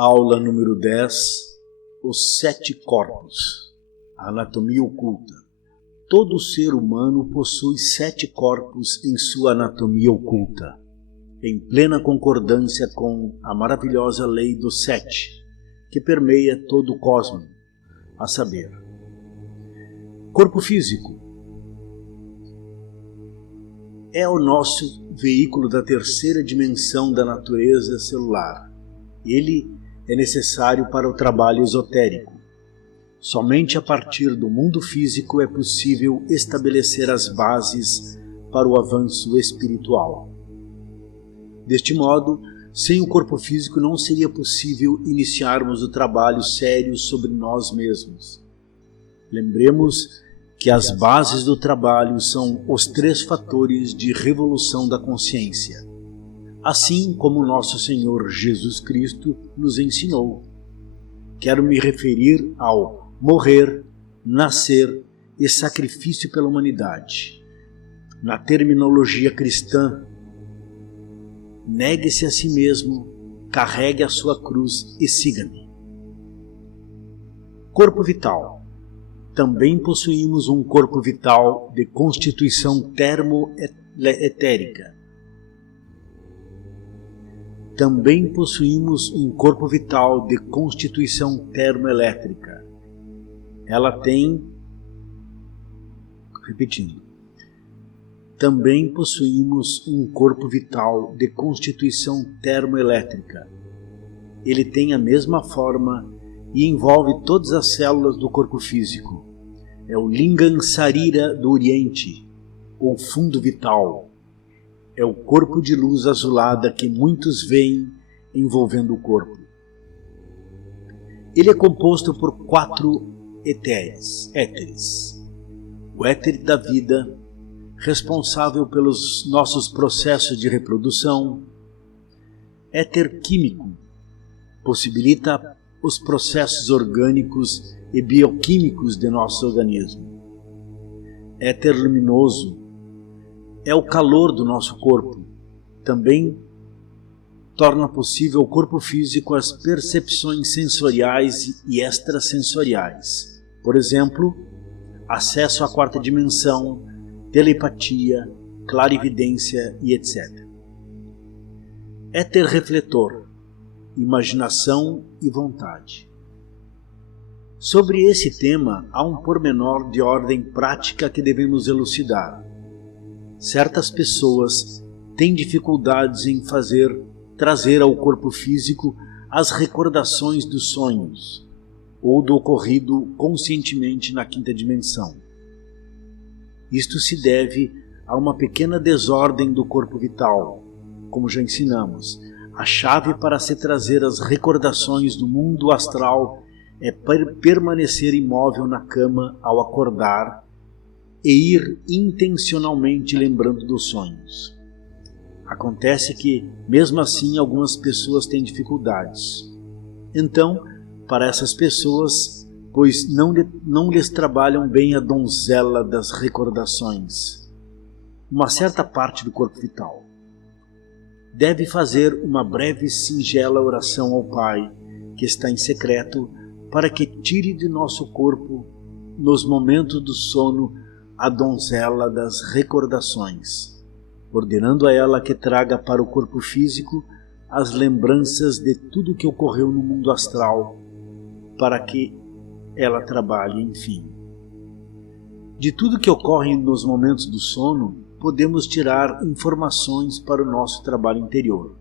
Aula número 10. Os 7 corpos. Anatomia oculta. Todo ser humano possui 7 corpos em sua anatomia oculta, em plena concordância com a maravilhosa lei dos 7, que permeia todo o cosmos, a saber, corpo físico. É o nosso veículo da terceira dimensão da natureza celular. Ele é necessário para o trabalho esotérico. Somente a partir do mundo físico é possível estabelecer as bases para o avanço espiritual. Deste modo, sem o corpo físico não seria possível iniciarmos o trabalho sério sobre nós mesmos. Lembremos que as bases do trabalho são os 3 fatores de revolução da consciência, assim como nosso Senhor Jesus Cristo nos ensinou. Quero me referir ao morrer, nascer e sacrifício pela humanidade. Na terminologia cristã, negue-se a si mesmo, carregue a sua cruz e siga-me. Corpo vital. Também possuímos um corpo vital de constituição termoetérica. Também possuímos um corpo vital de constituição termoelétrica. Também possuímos um corpo vital de constituição termoelétrica. Ele tem a mesma forma e envolve todas as células do corpo físico. É o Lingam Sarira do Oriente, ou fundo vital. É o corpo de luz azulada que muitos veem envolvendo o corpo. Ele é composto por 4 éteres. O éter da vida, responsável pelos nossos processos de reprodução. Éter químico, possibilita os processos orgânicos e bioquímicos de nosso organismo. Éter luminoso é o calor do nosso corpo. Também torna possível ao corpo físico as percepções sensoriais e extrasensoriais. Por exemplo, acesso à 4ª dimensão, telepatia, clarividência e etc. Éter refletor, imaginação e vontade. Sobre esse tema, há um pormenor de ordem prática que devemos elucidar. Certas pessoas têm dificuldades em trazer ao corpo físico as recordações dos sonhos ou do ocorrido conscientemente na 5ª dimensão. Isto se deve a uma pequena desordem do corpo vital. Como já ensinamos, a chave para se trazer as recordações do mundo astral é permanecer imóvel na cama ao acordar e ir intencionalmente lembrando dos sonhos. Acontece que, mesmo assim, algumas pessoas têm dificuldades. Então, para essas pessoas, pois não lhes trabalham bem a donzela das recordações, uma certa parte do corpo vital, deve fazer uma breve e singela oração ao Pai, que está em secreto, para que tire de nosso corpo, nos momentos do sono, a donzela das recordações, ordenando a ela que traga para o corpo físico as lembranças de tudo que ocorreu no mundo astral, para que ela trabalhe, enfim. De tudo que ocorre nos momentos do sono, podemos tirar informações para o nosso trabalho interior.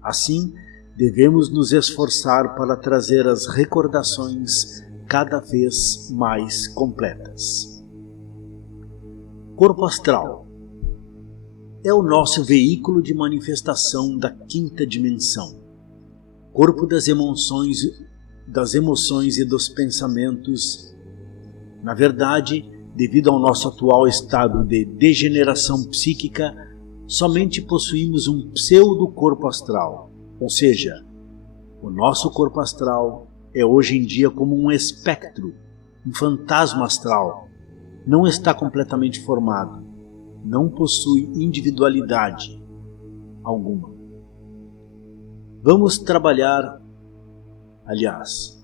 Assim, devemos nos esforçar para trazer as recordações cada vez mais completas. Corpo astral é o nosso veículo de manifestação da 5ª dimensão, corpo das emoções e dos pensamentos. Na verdade, devido ao nosso atual estado de degeneração psíquica, somente possuímos um pseudo-corpo astral, ou seja, o nosso corpo astral é hoje em dia como um espectro, um fantasma astral. Não está completamente formado, não possui individualidade alguma. Vamos trabalhar Aliás,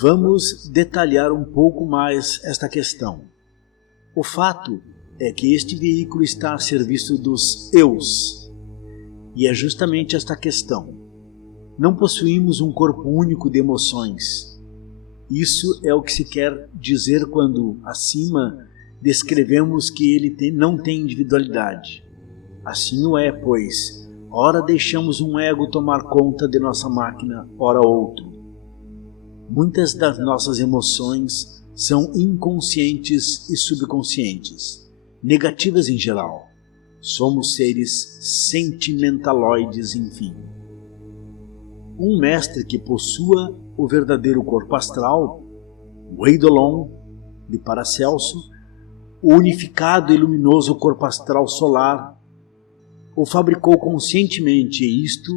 vamos detalhar um pouco mais esta questão. O fato é que este veículo está a serviço dos eus, e é justamente esta questão. Não possuímos um corpo único de emoções. Isso é o que se quer dizer quando, acima, descrevemos que ele não tem individualidade. Assim o é, pois, ora deixamos um ego tomar conta de nossa máquina, ora outro. Muitas das nossas emoções são inconscientes e subconscientes, negativas em geral. Somos seres sentimentaloides, enfim. Um mestre que possua o verdadeiro corpo astral, o Eidolon de Paracelso, o unificado e luminoso corpo astral solar, o fabricou conscientemente, e isto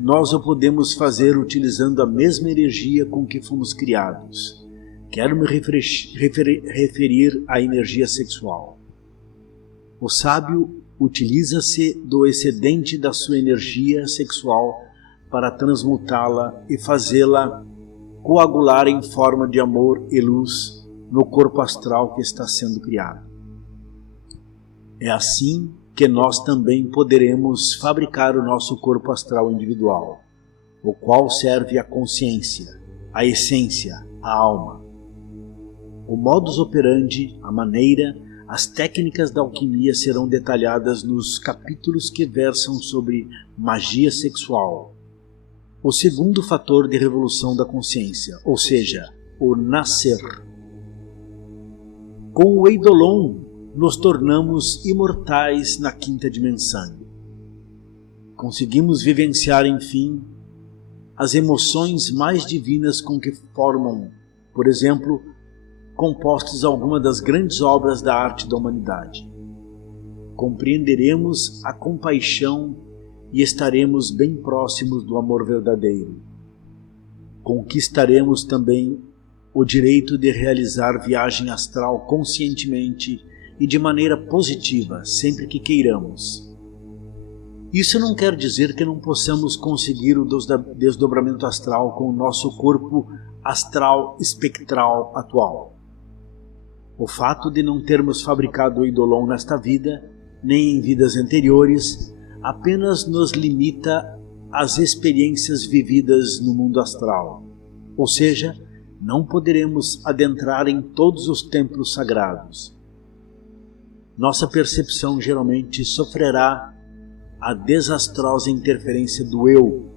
nós o podemos fazer utilizando a mesma energia com que fomos criados. Quero me referir à energia sexual. O sábio utiliza-se do excedente da sua energia sexual para transmutá-la e fazê-la coagular em forma de amor e luz no corpo astral que está sendo criado. É assim que nós também poderemos fabricar o nosso corpo astral individual, o qual serve à consciência, à essência, à alma. O modus operandi, a maneira, as técnicas da alquimia serão detalhadas nos capítulos que versam sobre magia sexual. O segundo fator de revolução da consciência, ou seja, o nascer. Com o Eidolon, nos tornamos imortais na quinta dimensão. Conseguimos vivenciar, enfim, as emoções mais divinas com que formam, por exemplo, compostos algumas das grandes obras da arte da humanidade. Compreenderemos a compaixão e estaremos bem próximos do amor verdadeiro. Conquistaremos também o direito de realizar viagem astral conscientemente e de maneira positiva, sempre que queiramos. Isso não quer dizer que não possamos conseguir o desdobramento astral com o nosso corpo astral espectral atual. O fato de não termos fabricado o Eidolon nesta vida, nem em vidas anteriores, apenas nos limita às experiências vividas no mundo astral. Ou seja, não poderemos adentrar em todos os templos sagrados. Nossa percepção geralmente sofrerá a desastrosa interferência do eu,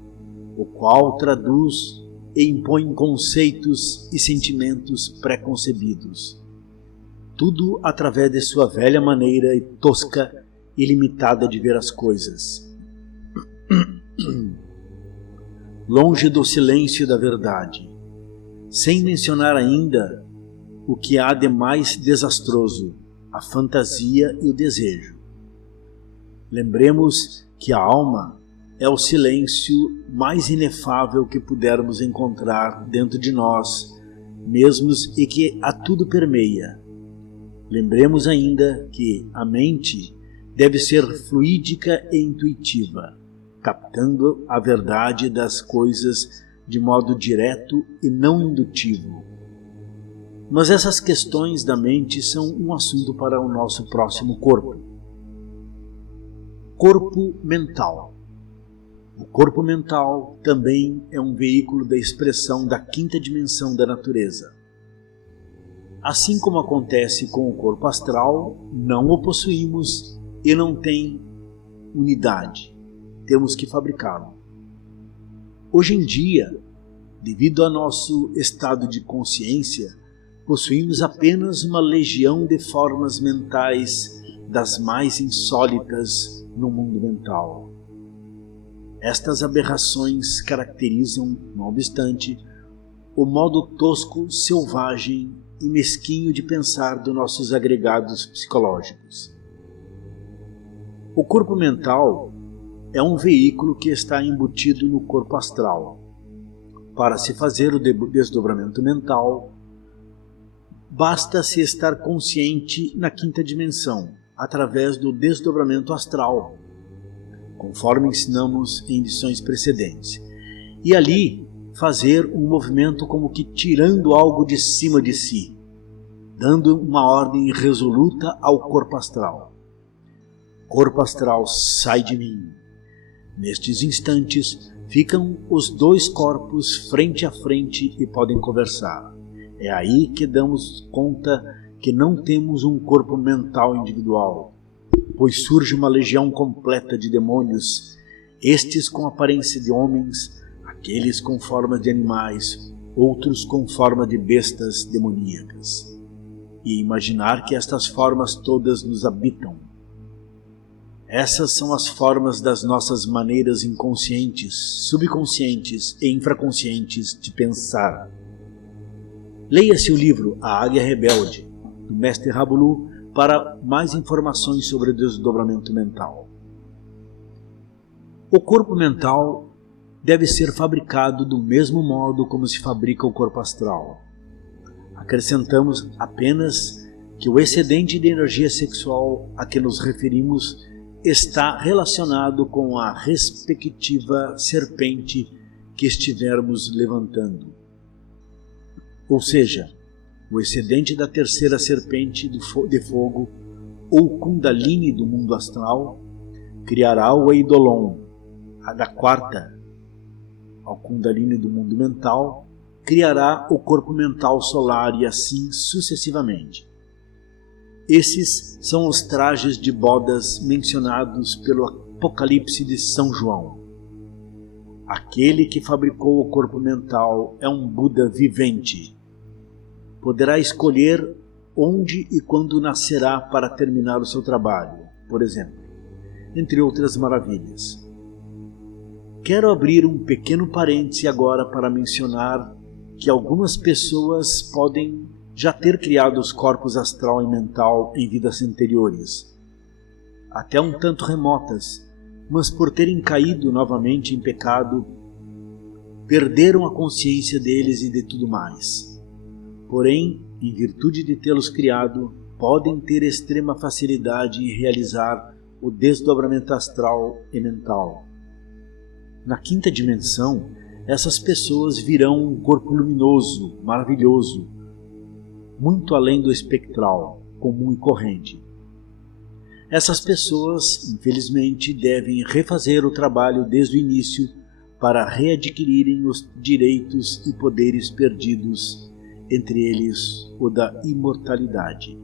o qual traduz e impõe conceitos e sentimentos pré-concebidos. Tudo através de sua velha maneira e tosca e limitada de ver as coisas. Longe do silêncio da verdade, sem mencionar ainda o que há de mais desastroso, a fantasia e o desejo. Lembremos que a alma é o silêncio mais inefável que pudermos encontrar dentro de nós mesmos e que a tudo permeia. Lembremos ainda que a mente deve ser fluídica e intuitiva, captando a verdade das coisas de modo direto e não indutivo. Mas essas questões da mente são um assunto para o nosso próximo corpo. Corpo mental. O corpo mental também é um veículo da expressão da quinta dimensão da natureza. Assim como acontece com o corpo astral, não o possuímos e não tem unidade. Temos que fabricá-lo. Hoje em dia, devido ao nosso estado de consciência, possuímos apenas uma legião de formas mentais das mais insólitas no mundo mental. Estas aberrações caracterizam, não obstante, o modo tosco, selvagem e mesquinho de pensar dos nossos agregados psicológicos. O corpo mental é um veículo que está embutido no corpo astral. Para se fazer o desdobramento mental, basta-se estar consciente na quinta dimensão, através do desdobramento astral, conforme ensinamos em lições precedentes. e ali fazer um movimento como que tirando algo de cima de si, dando uma ordem resoluta ao corpo astral. Corpo astral, sai de mim. Nestes instantes, ficam os dois corpos frente a frente e podem conversar. É aí que damos conta que não temos um corpo mental individual, pois surge uma legião completa de demônios, estes com aparência de homens, aqueles com forma de animais, outros com forma de bestas demoníacas. E imaginar que estas formas todas nos habitam. Essas são as formas das nossas maneiras inconscientes, subconscientes e infraconscientes de pensar. Leia-se o livro A Águia Rebelde, do Mestre Rabulu, para mais informações sobre o desdobramento mental. O corpo mental deve ser fabricado do mesmo modo como se fabrica o corpo astral. Acrescentamos apenas que o excedente de energia sexual a que nos referimos está relacionado com a respectiva serpente que estivermos levantando. Ou seja, o excedente da terceira serpente de fogo, ou Kundalini do mundo astral, criará o Eidolon. A da quarta, ao Kundalini do mundo mental, criará o corpo mental solar e assim sucessivamente. Esses são os trajes de bodas mencionados pelo Apocalipse de São João. Aquele que fabricou o corpo mental é um Buda vivente. Poderá escolher onde e quando nascerá para terminar o seu trabalho, por exemplo, entre outras maravilhas. Quero abrir um pequeno parêntese agora para mencionar que algumas pessoas podem já ter criado os corpos astral e mental em vidas anteriores, até um tanto remotas, mas por terem caído novamente em pecado, perderam a consciência deles e de tudo mais. Porém, em virtude de tê-los criado, podem ter extrema facilidade em realizar o desdobramento astral e mental. Na quinta dimensão, essas pessoas virão um corpo luminoso, maravilhoso, muito além do espectral, comum e corrente. Essas pessoas, infelizmente, devem refazer o trabalho desde o início para readquirirem os direitos e poderes perdidos, entre eles o da imortalidade.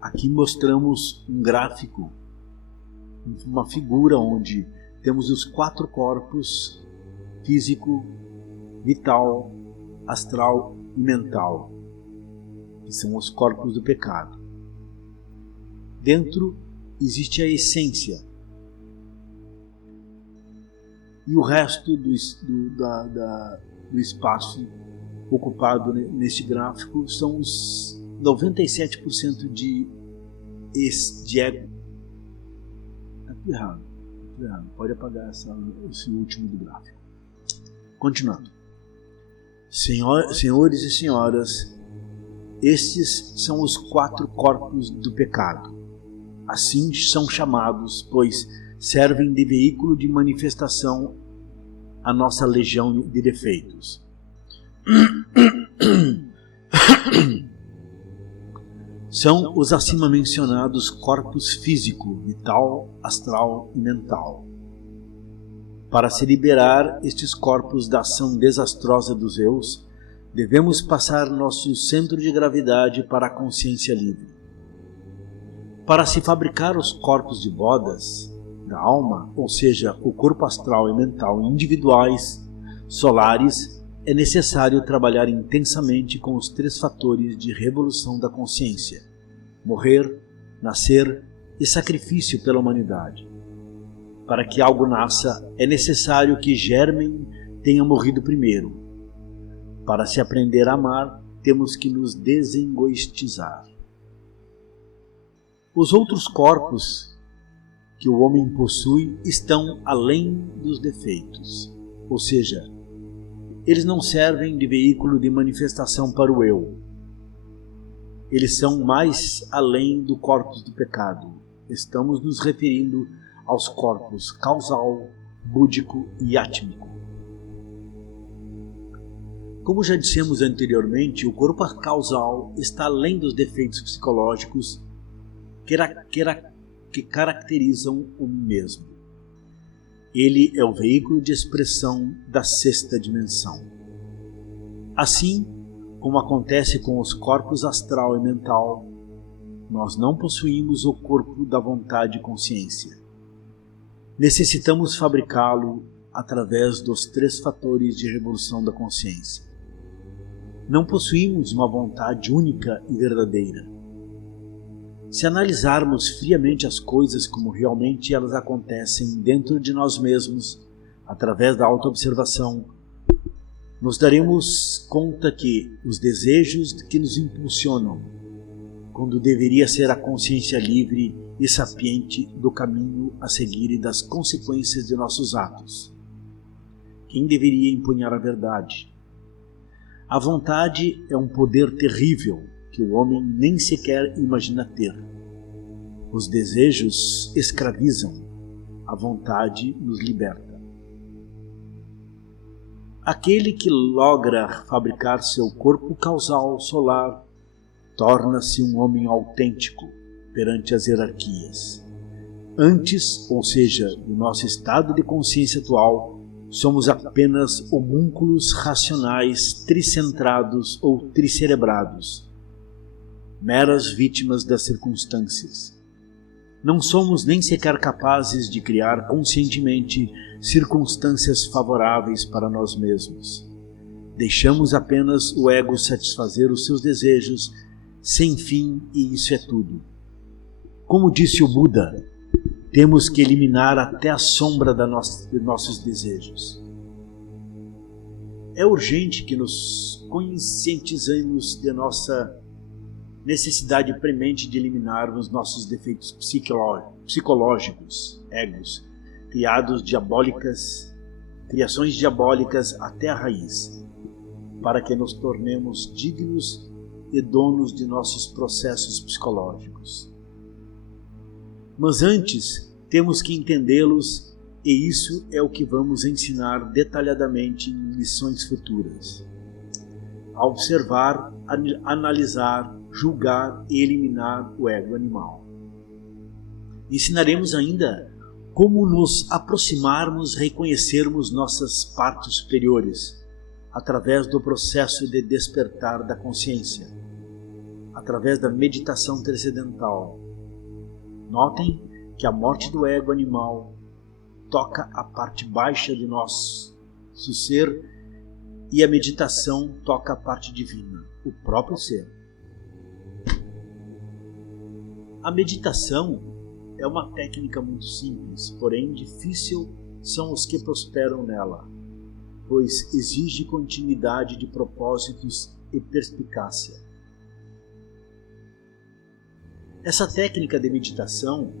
Aqui mostramos um gráfico, uma figura onde temos os 4 corpos: físico, vital, astral e mental, que são os corpos do pecado. Dentro existe a essência, e o resto do espaço ocupado neste gráfico são os 97% de ego. Está errado. Pode apagar esse último do gráfico. Continuando. Senhores e senhoras, estes são os 4 corpos do pecado. Assim são chamados, pois servem de veículo de manifestação à nossa legião de defeitos. São os acima mencionados corpos físico, vital, astral e mental. Para se liberar estes corpos da ação desastrosa dos eus, devemos passar nosso centro de gravidade para a consciência livre. Para se fabricar os corpos de bodas da alma, ou seja, o corpo astral e mental individuais, solares, é necessário trabalhar intensamente com os 3 fatores de revolução da consciência: morrer, nascer e sacrifício pela humanidade. Para que algo nasça, é necessário que germen tenha morrido primeiro. Para se aprender a amar, temos que nos desengoistizar. Os outros corpos que o homem possui estão além dos defeitos, ou seja, eles não servem de veículo de manifestação para o eu. Eles são mais além do corpus do pecado. Estamos nos referindo aos corpos causal, búdico e átmico. Como já dissemos anteriormente, o corpo causal está além dos defeitos psicológicos que caracterizam o mesmo. Ele é o veículo de expressão da sexta dimensão. Assim como acontece com os corpos astral e mental, nós não possuímos o corpo da vontade e consciência. Necessitamos fabricá-lo através dos 3 fatores de revolução da consciência. Não possuímos uma vontade única e verdadeira. Se analisarmos friamente as coisas como realmente elas acontecem dentro de nós mesmos, através da autoobservação, nos daremos conta que os desejos que nos impulsionam, quando deveria ser a consciência livre e sapiente do caminho a seguir e das consequências de nossos atos. Quem deveria empunhar a verdade? A vontade é um poder terrível que o homem nem sequer imagina ter. Os desejos escravizam, a vontade nos liberta. Aquele que logra fabricar seu corpo causal solar torna-se um homem autêntico perante as hierarquias. Antes, ou seja, do nosso estado de consciência atual, somos apenas homúnculos racionais tricentrados ou tricerebrados, meras vítimas das circunstâncias. Não somos nem sequer capazes de criar conscientemente circunstâncias favoráveis para nós mesmos. Deixamos apenas o ego satisfazer os seus desejos sem fim e isso é tudo. Como disse o Buda, temos que eliminar até a sombra de nossos desejos. É urgente que nos conscientizemos de nossa necessidade premente de eliminarmos nossos defeitos psicológicos, egos, criações diabólicas até a raiz, para que nos tornemos dignos e donos de nossos processos psicológicos. Mas antes, temos que entendê-los e isso é o que vamos ensinar detalhadamente em lições futuras. A observar, analisar, julgar e eliminar o ego animal. Ensinaremos ainda como nos aproximarmos, reconhecermos nossas partes superiores, através do processo de despertar da consciência, através da meditação transcendental. Notem que a morte do ego animal toca a parte baixa de nosso ser e a meditação toca a parte divina, o próprio ser. A meditação é uma técnica muito simples, porém difícil são os que prosperam nela, pois exige continuidade de propósitos e perspicácia. Essa técnica de meditação,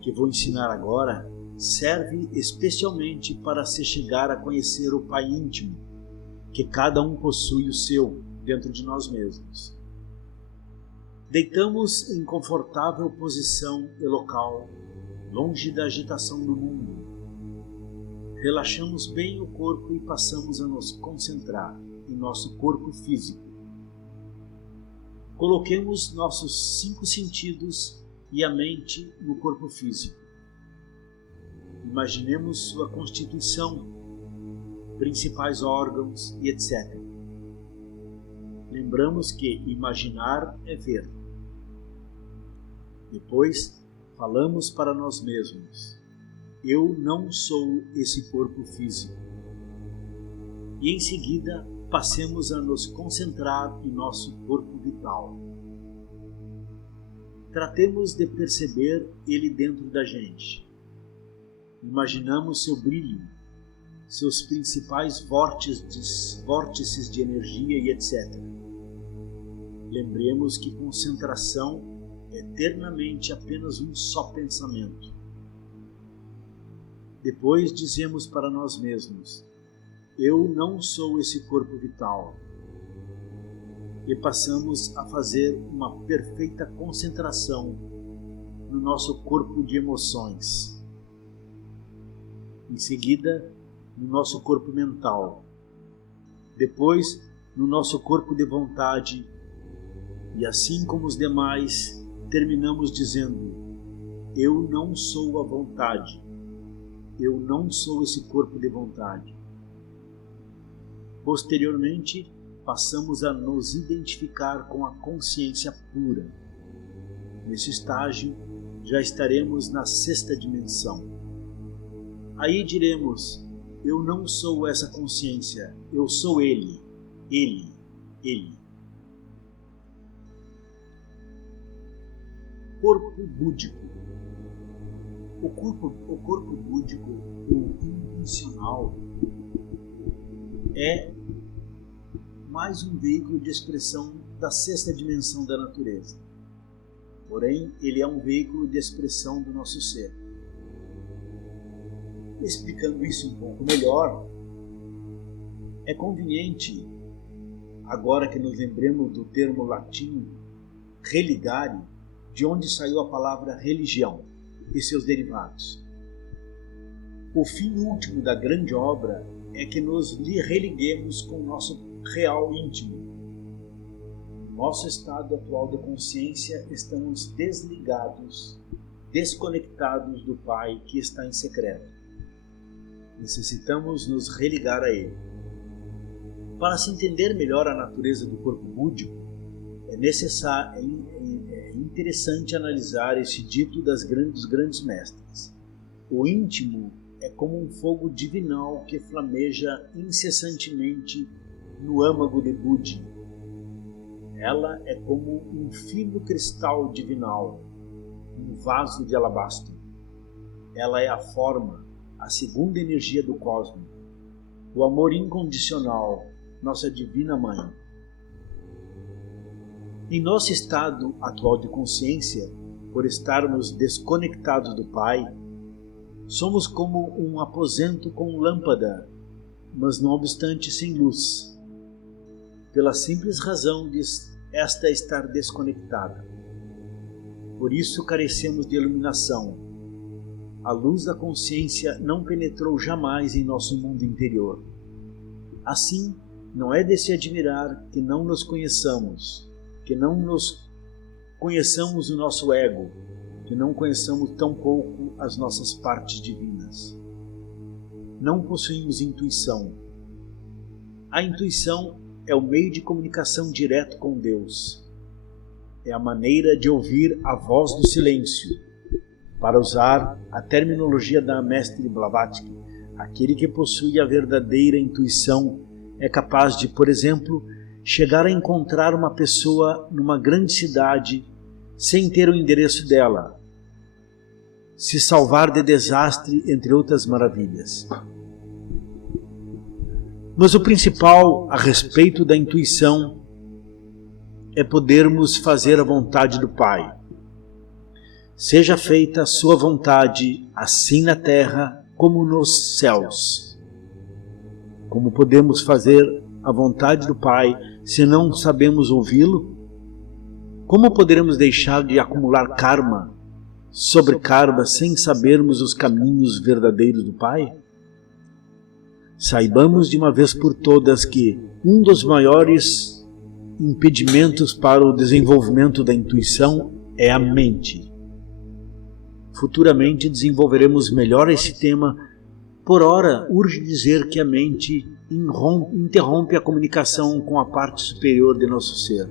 que vou ensinar agora, serve especialmente para se chegar a conhecer o Pai íntimo, que cada um possui o seu dentro de nós mesmos. Deitamos em confortável posição e local, longe da agitação do mundo. Relaxamos bem o corpo e passamos a nos concentrar em nosso corpo físico. Coloquemos nossos 5 sentidos e a mente no corpo físico. Imaginemos sua constituição, principais órgãos e etc. Lembramos que imaginar é ver. Depois, falamos para nós mesmos: eu não sou esse corpo físico. E em seguida, passemos a nos concentrar em nosso corpo vital. Tratemos de perceber ele dentro da gente. Imaginamos seu brilho, seus principais vórtices de energia e etc. Lembremos que concentração é eternamente apenas um só pensamento. Depois dizemos para nós mesmos: eu não sou esse corpo vital. E passamos a fazer uma perfeita concentração no nosso corpo de emoções. em seguida no nosso corpo mental, depois no nosso corpo de vontade, e assim como os demais, terminamos dizendo: eu não sou a vontade, eu não sou esse corpo de vontade. Posteriormente, passamos a nos identificar com a consciência pura. Nesse estágio, já estaremos na sexta dimensão. Aí diremos: eu não sou essa consciência, eu sou ele, ele, ele. Corpo búdico. O corpo búdico, o intencional, é mais um veículo de expressão da sexta dimensão da natureza. Porém, ele é um veículo de expressão do nosso ser. Explicando isso um pouco melhor, é conveniente, agora que nos lembremos do termo latim religare, de onde saiu a palavra religião e seus derivados. O fim último da grande obra é que nos religuemos com o nosso real íntimo. No nosso estado atual de consciência, estamos desligados, desconectados do Pai que está em secreto. Necessitamos nos religar a Ele. Para se entender melhor a natureza do corpo búdico, é interessante analisar esse dito dos grandes mestres. O íntimo é como um fogo divinal que flameja incessantemente no âmago de Budi. Ela é como um fino cristal divinal, um vaso de alabastro. Ela é a forma, a segunda energia do cosmos, o amor incondicional, nossa divina mãe. Em nosso estado atual de consciência, por estarmos desconectados do Pai, somos como um aposento com lâmpada, mas não obstante sem luz, pela simples razão de esta estar desconectada. Por isso carecemos de iluminação. A luz da consciência não penetrou jamais em nosso mundo interior. Assim, não é de se admirar que não nos conheçamos, que não nos conheçamos o nosso ego, que não conheçamos tão pouco as nossas partes divinas. Não possuímos intuição. A intuição é o meio de comunicação direto com Deus. É a maneira de ouvir a voz do silêncio. Para usar a terminologia da Mestre Blavatsky, aquele que possui a verdadeira intuição é capaz de, por exemplo, chegar a encontrar uma pessoa numa grande cidade sem ter o endereço dela, se salvar de desastre, entre outras maravilhas. Mas o principal a respeito da intuição é podermos fazer a vontade do Pai. Seja feita a sua vontade, assim na terra como nos céus. Como podemos fazer a vontade do Pai se não sabemos ouvi-lo? Como poderemos deixar de acumular karma sobre karma sem sabermos os caminhos verdadeiros do Pai? Saibamos de uma vez por todas que um dos maiores impedimentos para o desenvolvimento da intuição é a mente. Futuramente desenvolveremos melhor esse tema. Por ora, urge dizer que a mente interrompe a comunicação com a parte superior de nosso ser.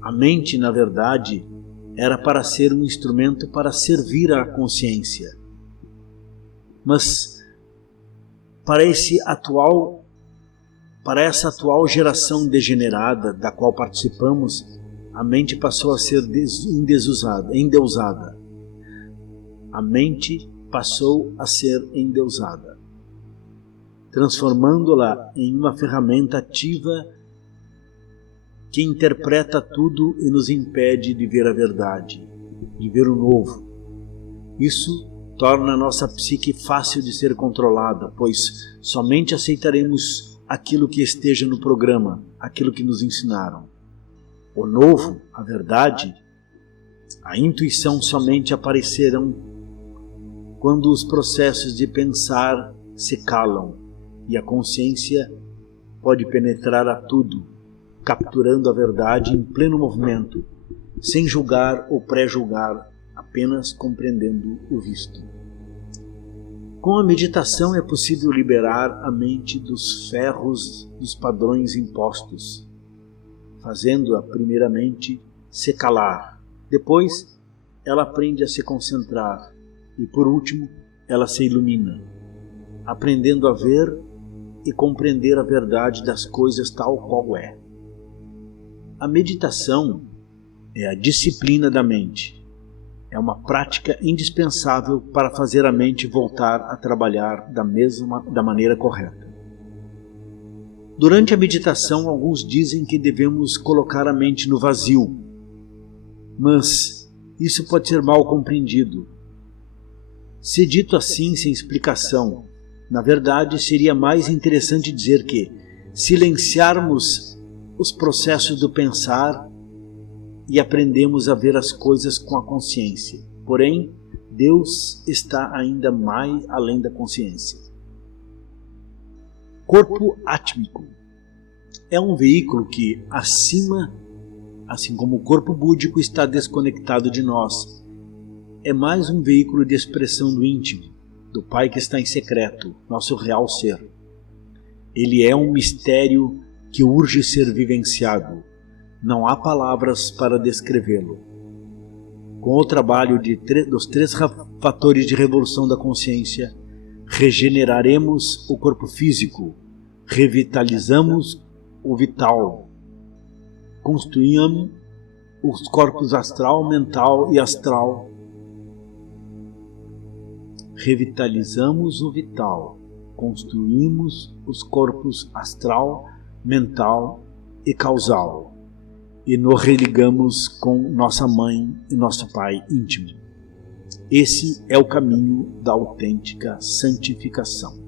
A mente, na verdade, era para ser um instrumento para servir à consciência. Mas para essa atual geração degenerada da qual participamos, a mente passou a ser endeusada. A mente passou a ser endeusada, transformando-la em uma ferramenta ativa que interpreta tudo e nos impede de ver a verdade, de ver o novo. Isso torna a nossa psique fácil de ser controlada, pois somente aceitaremos aquilo que esteja no programa, aquilo que nos ensinaram. O novo, a verdade, a intuição somente aparecerão quando os processos de pensar se calam e a consciência pode penetrar a tudo, capturando a verdade em pleno movimento, sem julgar ou pré-julgar, apenas compreendendo o visto. Com a meditação é possível liberar a mente dos ferros dos padrões impostos, fazendo-a primeiramente se calar. Depois, ela aprende a se concentrar e, por último, ela se ilumina, aprendendo a ver e compreender a verdade das coisas tal qual é. A meditação é a disciplina da mente. É uma prática indispensável para fazer a mente voltar a trabalhar da maneira correta. Durante a meditação, alguns dizem que devemos colocar a mente no vazio, mas isso pode ser mal compreendido. Se dito assim, sem explicação, na verdade seria mais interessante dizer que silenciarmos os processos do pensar e aprendemos a ver as coisas com a consciência. Porém, Deus está ainda mais além da consciência. Corpo átmico é um veículo que, assim como o corpo búdico está desconectado de nós, é mais um veículo de expressão do íntimo, do Pai que está em secreto, nosso real ser. Ele é um mistério que urge ser vivenciado. Não há palavras para descrevê-lo. Com o trabalho dos 3 fatores de revolução da consciência, regeneraremos o corpo físico, revitalizamos o vital, construímos os corpos astral, mental e astral. Revitalizamos o vital, construímos os corpos astral, mental e causal, e nos religamos com nossa mãe e nosso pai íntimo. Esse é o caminho da autêntica santificação.